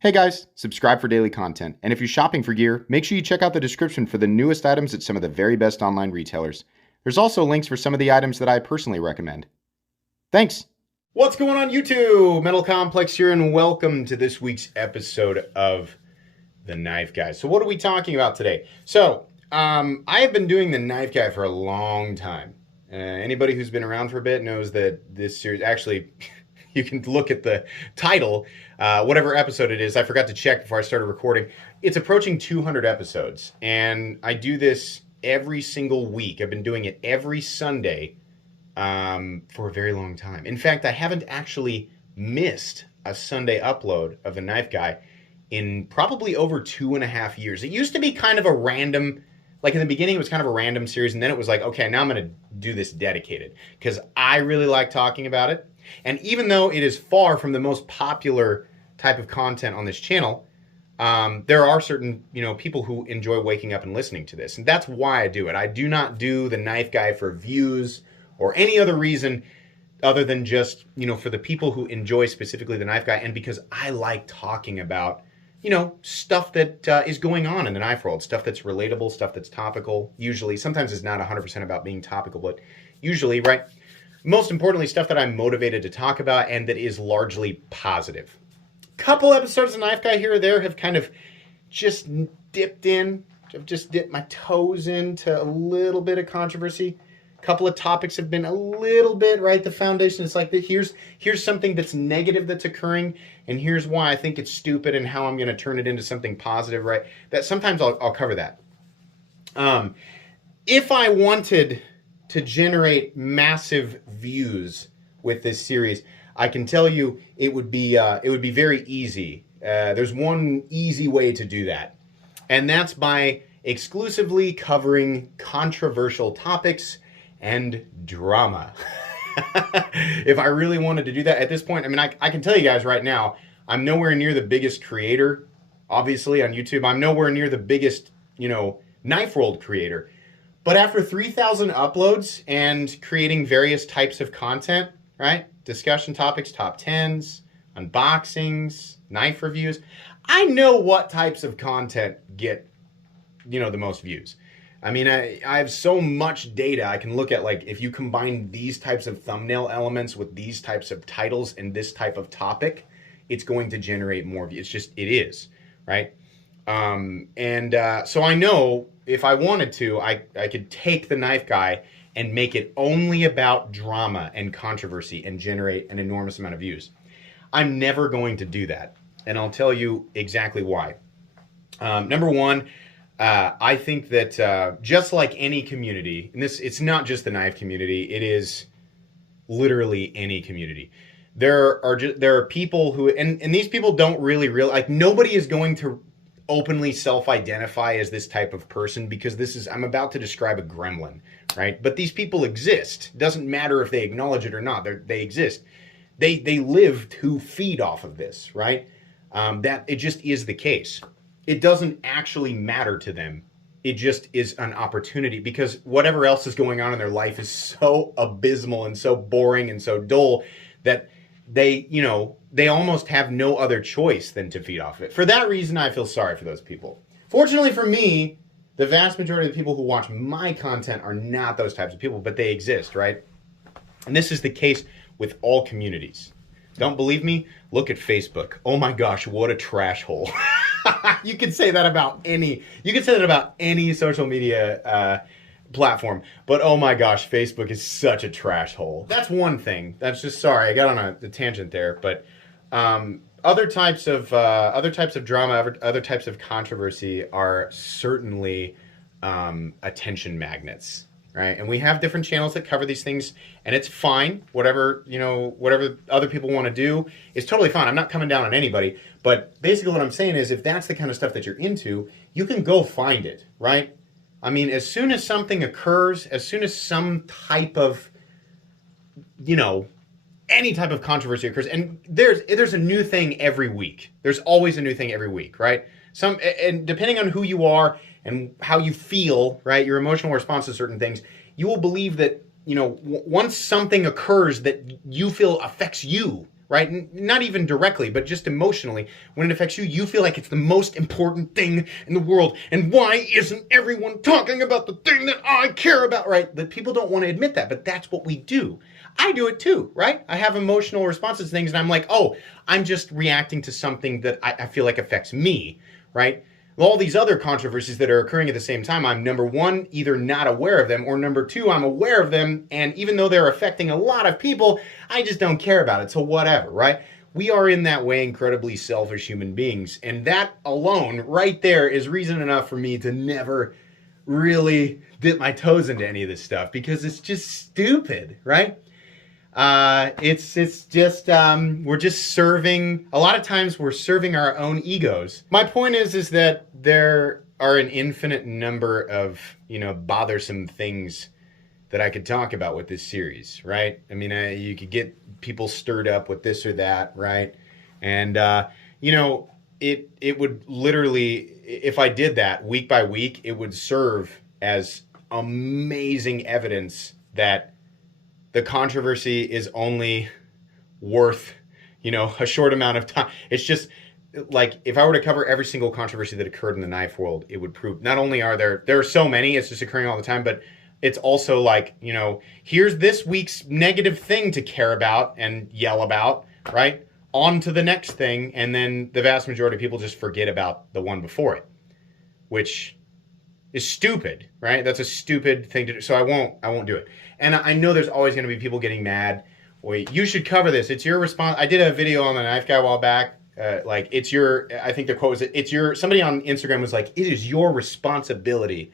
Hey guys, subscribe for daily content. And if you're shopping for gear, make sure you check out the description for the newest items at some of the very best online retailers. There's also links for some of the items that I personally recommend. Thanks! What's going on YouTube? Metal Complex here, and welcome to this week's episode of The Knife Guy. So what are we talking about today? I have been doing The Knife Guy for a long time. Anybody who's been around for a bit knows that this series, actually, you can look at the title, whatever episode it is. I forgot to check before I started recording. It's approaching 200 episodes, and I do this every single week. I've been doing it every Sunday for a very long time. In fact, I haven't actually missed a Sunday upload of The Knife Guy in probably over 2.5 years. It used to be kind of a random, like in the beginning it was kind of a random series, and then it was like, okay, now I'm going to do this dedicated because I really like talking about it. And even though it is far from the most popular type of content on this channel, there are certain, people who enjoy waking up and listening to this. And that's why I do it. I do not do The Knife Guy for views or any other reason other than just, for the people who enjoy specifically The Knife Guy, and because I like talking about, stuff that is going on in the knife world, stuff that's relatable, stuff that's topical. Usually, sometimes it's not 100% about being topical, but usually, right? Most importantly, stuff that I'm motivated to talk about and that is largely positive. Couple episodes of Knife Guy here or there have kind of just dipped my toes into a little bit of controversy. Couple of topics have been a little bit, right? The foundation is like, here's something that's negative that's occurring, and here's why I think it's stupid and how I'm going to turn it into something positive, right? That sometimes I'll cover that. If I wanted to generate massive views with this series, I can tell you it would be very easy. There's one easy way to do that, and that's by exclusively covering controversial topics and drama. If I really wanted to do that at this point, I can tell you guys right now, I'm nowhere near the biggest creator, obviously, on YouTube. I'm nowhere near the biggest, knife world creator. But after 3,000 uploads and creating various types of content, right? Discussion topics, top 10s, unboxings, knife reviews, I know what types of content get, the most views. I have so much data. I can look at, like, if you combine these types of thumbnail elements with these types of titles and this type of topic, it's going to generate more views. It is, right? So I know if I wanted to, I could take The Knife Guy and make it only about drama and controversy and generate an enormous amount of views. I'm never going to do that, and I'll tell you exactly why. Number one, I think that just like any community, and it's not just the knife community, it is literally any community. There are people who, and these people don't really like, nobody is going to openly self-identify as this type of person, because I'm about to describe a gremlin, right? But these people exist. It doesn't matter if they acknowledge it or not. They exist. They live to feed off of this, right? That it just is the case. It doesn't actually matter to them. It just is an opportunity, because whatever else is going on in their life is so abysmal and so boring and so dull that they almost have no other choice than to feed off of it. For that reason, I feel sorry for those people. Fortunately for me, the vast majority of the people who watch my content are not those types of people, but they exist, right? And this is the case with all communities. Don't believe me? Look at Facebook. Oh my gosh, what a trash hole. You could say that about any social media platform, but oh my gosh, Facebook is such a trash hole. That's one thing. That's just, sorry, I got on a tangent there, but other types of drama, other types of controversy are certainly attention magnets, right? And we have different channels that cover these things, and it's fine. Whatever other people want to do is totally fine. I'm not coming down on anybody, but basically what I'm saying is, if that's the kind of stuff that you're into, you can go find it, right? As soon as something occurs, as soon as some type of, any type of controversy occurs, and there's a new thing every week. There's always a new thing every week, right? And depending on who you are and how you feel, right, your emotional response to certain things, you will believe that, once something occurs that you feel affects you, right? Not even directly, but just emotionally. When it affects you, you feel like it's the most important thing in the world. And why isn't everyone talking about the thing that I care about, right? That people don't want to admit that, but that's what we do. I do it too, right? I have emotional responses to things and I'm like, oh, I'm just reacting to something that I feel like affects me, right? All these other controversies that are occurring at the same time, I'm number one, either not aware of them, or number two, I'm aware of them, and even though they're affecting a lot of people, I just don't care about it, so whatever, right? We are in that way incredibly selfish human beings, and that alone, right there, is reason enough for me to never really dip my toes into any of this stuff, because it's just stupid, right? It's just we're just serving. A lot of times we're serving our own egos. My point is that there are an infinite number of bothersome things that I could talk about with this series, right? I mean, you could get people stirred up with this or that, right? And it would literally, if I did that week by week, it would serve as amazing evidence that the controversy is only worth, a short amount of time. It's just like, if I were to cover every single controversy that occurred in the knife world, it would prove not only there are so many, it's just occurring all the time, but it's also like, here's this week's negative thing to care about and yell about, right? On to the next thing. And then the vast majority of people just forget about the one before it, which is stupid, right? That's a stupid thing to do. So I won't do it. And I know there's always going to be people getting mad. Wait, you should cover this. It's your response. I did a video on the knife guy a while back. I think the quote was, somebody on Instagram was like, it is your responsibility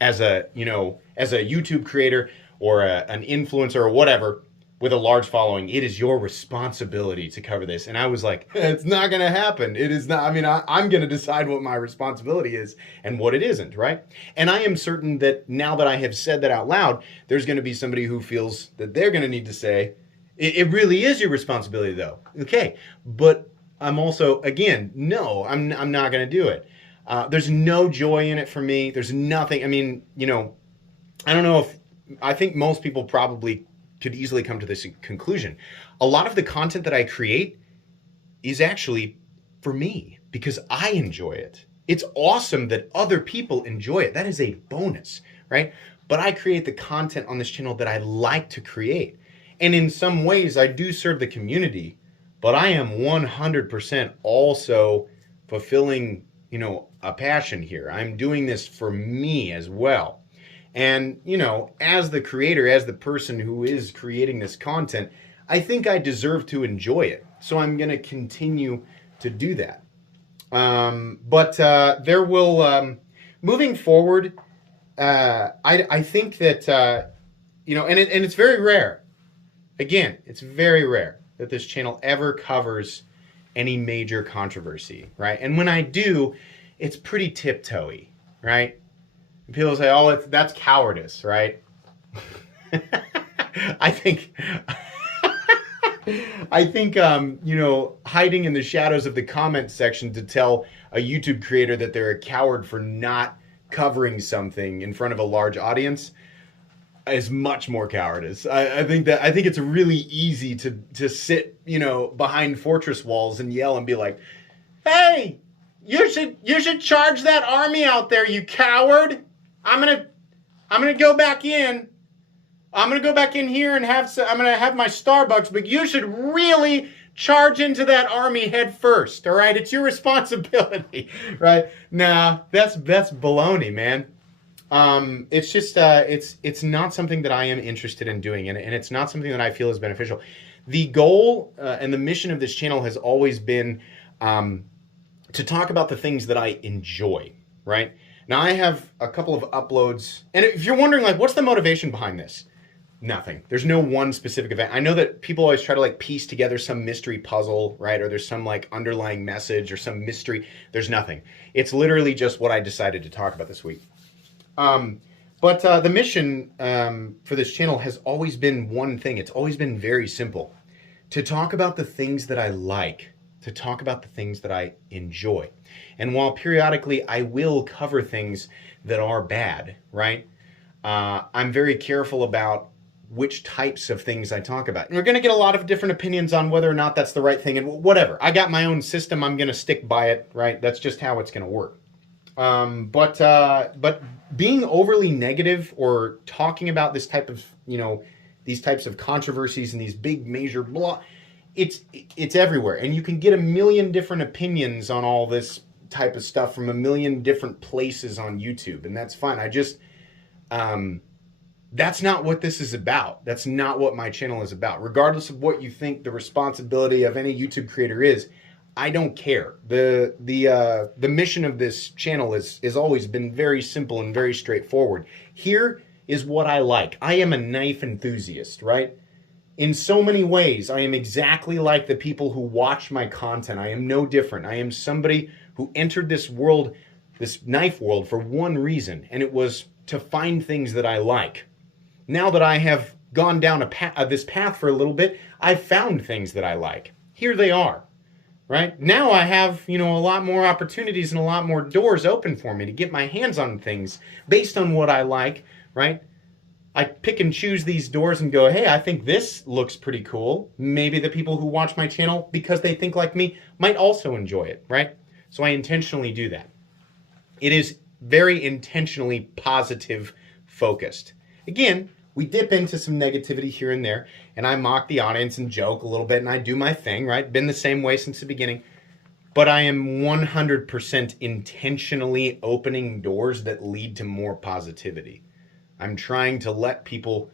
as a YouTube creator or an influencer or whatever with a large following. It is your responsibility to cover this. And I was like, it's not going to happen. It is not. I mean, I'm going to decide what my responsibility is and what it isn't, right? And I am certain that now that I have said that out loud, there's going to be somebody who feels that they're going to need to say, it really is your responsibility though. Okay. But I'm also, again, no, I'm not going to do it. There's no joy in it for me. There's nothing. I mean, I don't know I think most people probably could easily come to this conclusion. A lot of the content that I create is actually for me because I enjoy it. It's awesome that other people enjoy it. That is a bonus, right? But I create the content on this channel that I like to create. And in some ways, I do serve the community, but I am 100% also fulfilling, a passion here. I'm doing this for me as well. And, as the creator, as the person who is creating this content, I think I deserve to enjoy it. So I'm going to continue to do that. But there will, moving forward, I think that, and it's very rare. Again, it's very rare that this channel ever covers any major controversy, right? And when I do, it's pretty tiptoey, right? People say, "Oh, that's cowardice," right? I think, hiding in the shadows of the comment section to tell a YouTube creator that they're a coward for not covering something in front of a large audience is much more cowardice. I think it's really easy to sit, behind fortress walls and yell and be like, "Hey, you should charge that army out there, you coward. I'm gonna go back in. I'm gonna go back in here and I'm gonna have my Starbucks, but you should really charge into that army head first, all right? It's your responsibility," right? Nah, that's baloney, man. It's just, it's not something that I am interested in doing, and it's not something that I feel is beneficial. The goal and the mission of this channel has always been to talk about the things that I enjoy, right? Now, I have a couple of uploads, and if you're wondering, like, what's the motivation behind this? Nothing. There's no one specific event. I know that people always try to, like, piece together some mystery puzzle, right? Or there's some, like, underlying message or some mystery. There's nothing. It's literally just what I decided to talk about this week. But the mission for this channel has always been one thing. It's always been very simple. To talk about the things that I like. To talk about the things that I enjoy. And while periodically I will cover things that are bad, right? I'm very careful about which types of things I talk about. And we're going to get a lot of different opinions on whether or not that's the right thing, and whatever. I got my own system. I'm going to stick by it, right? That's just how it's going to work. But being overly negative or talking about this type of, these types of controversies and these big major blah, it's everywhere. And you can get a million different opinions on all this type of stuff from a million different places on YouTube. And that's fine. That's not what this is about. That's not what my channel is about. Regardless of what you think the responsibility of any YouTube creator is, I don't care. The mission of this channel has always been very simple and very straightforward. Here is what I like. I am a knife enthusiast, right? In so many ways, I am exactly like the people who watch my content. I am no different. I am somebody who entered this world, this knife world, for one reason, and it was to find things that I like. Now that I have gone down this path for a little bit, I've found things that I like. Here they are. Right? Now I have, a lot more opportunities and a lot more doors open for me to get my hands on things based on what I like, right? I pick and choose these doors and go, hey, I think this looks pretty cool. Maybe the people who watch my channel, because they think like me, might also enjoy it, right? So I intentionally do that. It is very intentionally positive focused. Again, we dip into some negativity here and there, and I mock the audience and joke a little bit, and I do my thing, right? Been the same way since the beginning. But I am 100% intentionally opening doors that lead to more positivity. I'm trying to let people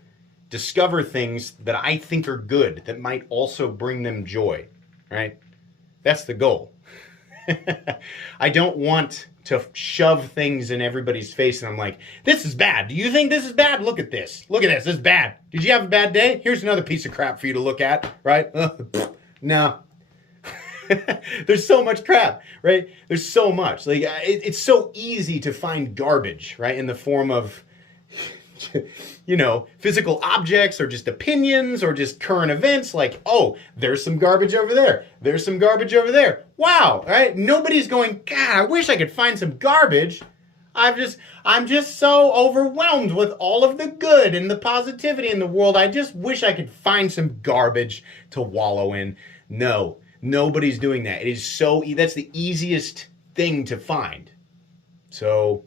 discover things that I think are good, that might also bring them joy, right? That's the goal. I don't want to shove things in everybody's face and I'm like, this is bad. Do you think this is bad? Look at this. Look at this. This is bad. Did you have a bad day? Here's another piece of crap for you to look at, right? No. There's so much crap, right? There's so much. Like it's so easy to find garbage, right? In the form of physical objects or just opinions or just current events, like, oh, there's some garbage over there. There's some garbage over there. Wow, right? Nobody's going, God, I wish I could find some garbage. I'm just so overwhelmed with all of the good and the positivity in the world. I just wish I could find some garbage to wallow in. No, nobody's doing that. It is that's the easiest thing to find. So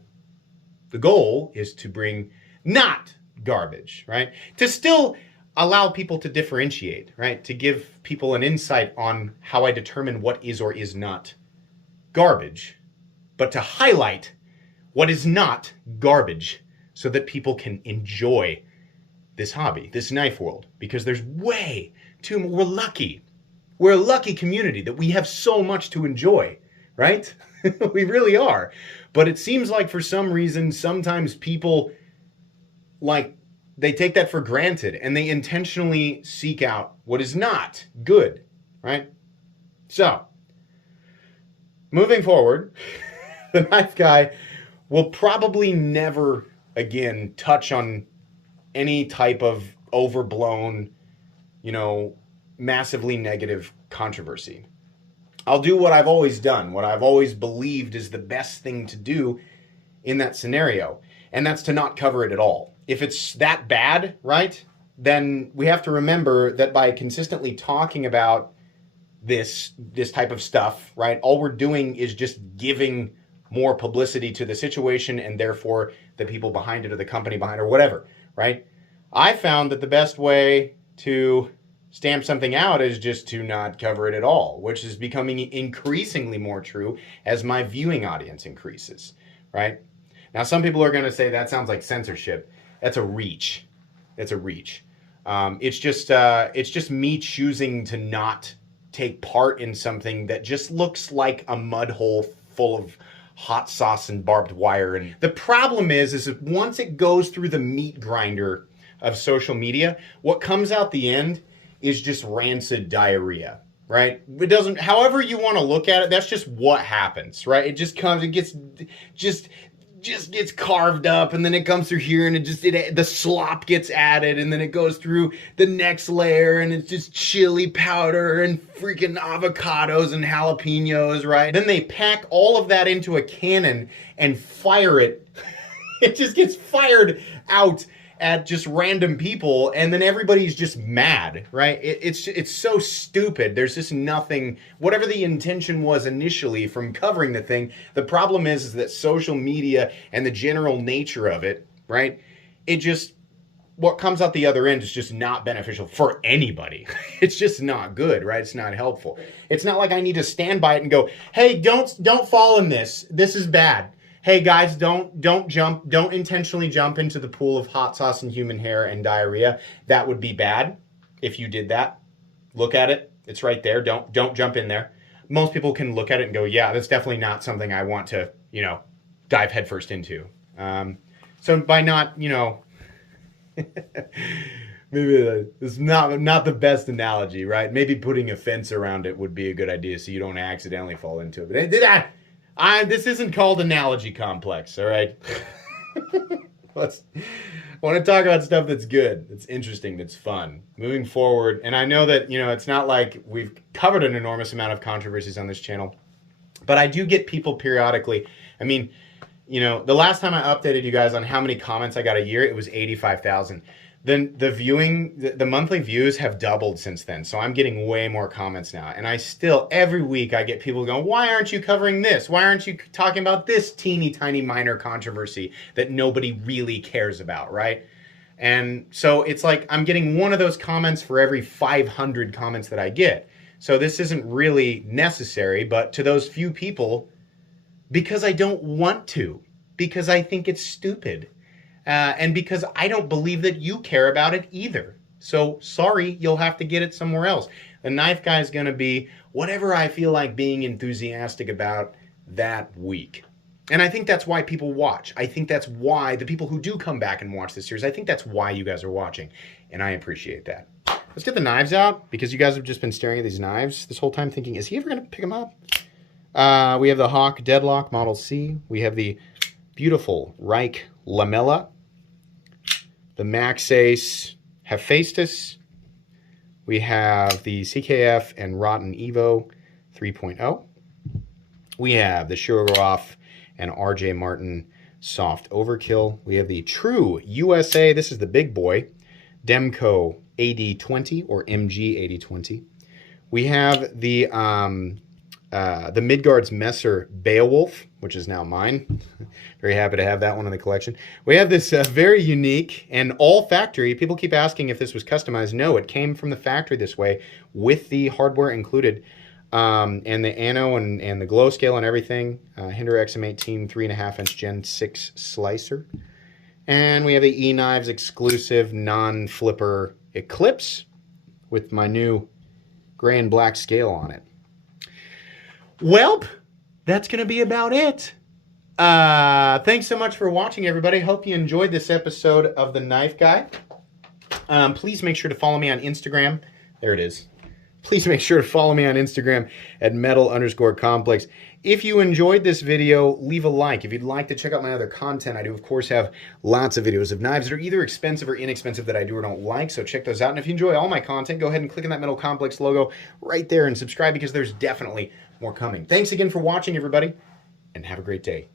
the goal is to bring not garbage, right? To still allow people to differentiate, right? To give people an insight on how I determine what is or is not garbage, but to highlight what is not garbage so that people can enjoy this hobby, this knife world, because there's way too much. We're lucky. We're a lucky community that we have so much to enjoy, right? We really are. But it seems like for some reason, sometimes people they take that for granted and they intentionally seek out what is not good, right? So, moving forward, the knife guy will probably never again touch on any type of overblown, massively negative controversy. I'll do what I've always done, what I've always believed is the best thing to do in that scenario, and that's to not cover it at all. If it's that bad, right, then we have to remember that by consistently talking about this type of stuff, right, all we're doing is just giving more publicity to the situation and therefore the people behind it or the company behind it or whatever, right? I found that the best way to stamp something out is just to not cover it at all, which is becoming increasingly more true as my viewing audience increases, right? Now, some people are going to say that sounds like censorship. That's a reach. It's a reach. It's just me choosing to not take part in something that just looks like a mud hole full of hot sauce and barbed wire. And the problem is that once it goes through the meat grinder of social media, what comes out the end is just rancid diarrhea, right? It doesn't, however you want to look at it, that's just what happens, right? It just comes, it gets just gets carved up, and then it comes through here, and the slop gets added, and then it goes through the next layer, and it's just chili powder and freaking avocados and jalapenos, right? Then they pack all of that into a cannon and fire it. It just gets fired out, at just random people, and then everybody's just mad, right? It's so stupid. There's just nothing, whatever the intention was initially from covering the thing. The problem is that social media and the general nature of it, right? It just, what comes out the other end is just not beneficial for anybody. It's just not good, right? It's not helpful. It's not like I need to stand by it and go, hey, don't fall in this. This is bad. Hey guys, don't intentionally jump into the pool of hot sauce and human hair and diarrhea. That would be bad if you did that. Look at it. It's right there. Don't jump in there. Most people can look at it and go, yeah, that's definitely not something I want to, dive headfirst into. So by not, maybe it's not the best analogy, right? Maybe putting a fence around it would be a good idea so you don't accidentally fall into it. But this isn't called analogy complex, all right? I want to talk about stuff that's good, that's interesting, that's fun. Moving forward, and I know that, it's not like we've covered an enormous amount of controversies on this channel, but I do get people periodically. I mean, the last time I updated you guys on how many comments I got a year, it was 85,000. Then the monthly views have doubled since then. So I'm getting way more comments now. And I still, every week I get people going, why aren't you covering this? Why aren't you talking about this teeny tiny minor controversy that nobody really cares about, right? And so it's like I'm getting one of those comments for every 500 comments that I get. So this isn't really necessary, but to those few people, because I don't want to, because I think it's stupid. And because I don't believe that you care about it either. So sorry, you'll have to get it somewhere else. The knife guy is going to be whatever I feel like being enthusiastic about that week. And I think that's why people watch. I think that's why the people who do come back and watch this series, I think that's why you guys are watching. And I appreciate that. Let's get the knives out, because you guys have just been staring at these knives this whole time thinking, is he ever going to pick them up? We have the Hawk Deadlock Model C. We have the beautiful Reich Lamella. The Max Ace Hephaestus. We have the CKF and Rotten Evo 3.0. We have the Shirogorov and RJ Martin Soft Overkill. We have the True USA, this is the big boy, Demco AD20 or MG AD20. We have the Midgard's Messer Beowulf, which is now mine. Very happy to have that one in the collection. We have this very unique and all factory. People keep asking if this was customized. No, it came from the factory this way with the hardware included. And the ano and the glow scale and everything. Hinder XM18 3.5-inch Gen 6 slicer. And we have the E-Knives exclusive non-flipper Eclipse with my new gray and black scale on it. Welp, that's going to be about it. Thanks so much for watching, everybody. Hope you enjoyed this episode of The Knife Guy. Please make sure to follow me on Instagram. There it is. Please make sure to follow me on Instagram at metal_complex. If you enjoyed this video, leave a like. If you'd like to check out my other content, I do, of course, have lots of videos of knives that are either expensive or inexpensive that I do or don't like, so check those out. And if you enjoy all my content, go ahead and click on that Metal Complex logo right there and subscribe, because there's definitely more coming. Thanks again for watching, everybody, and have a great day.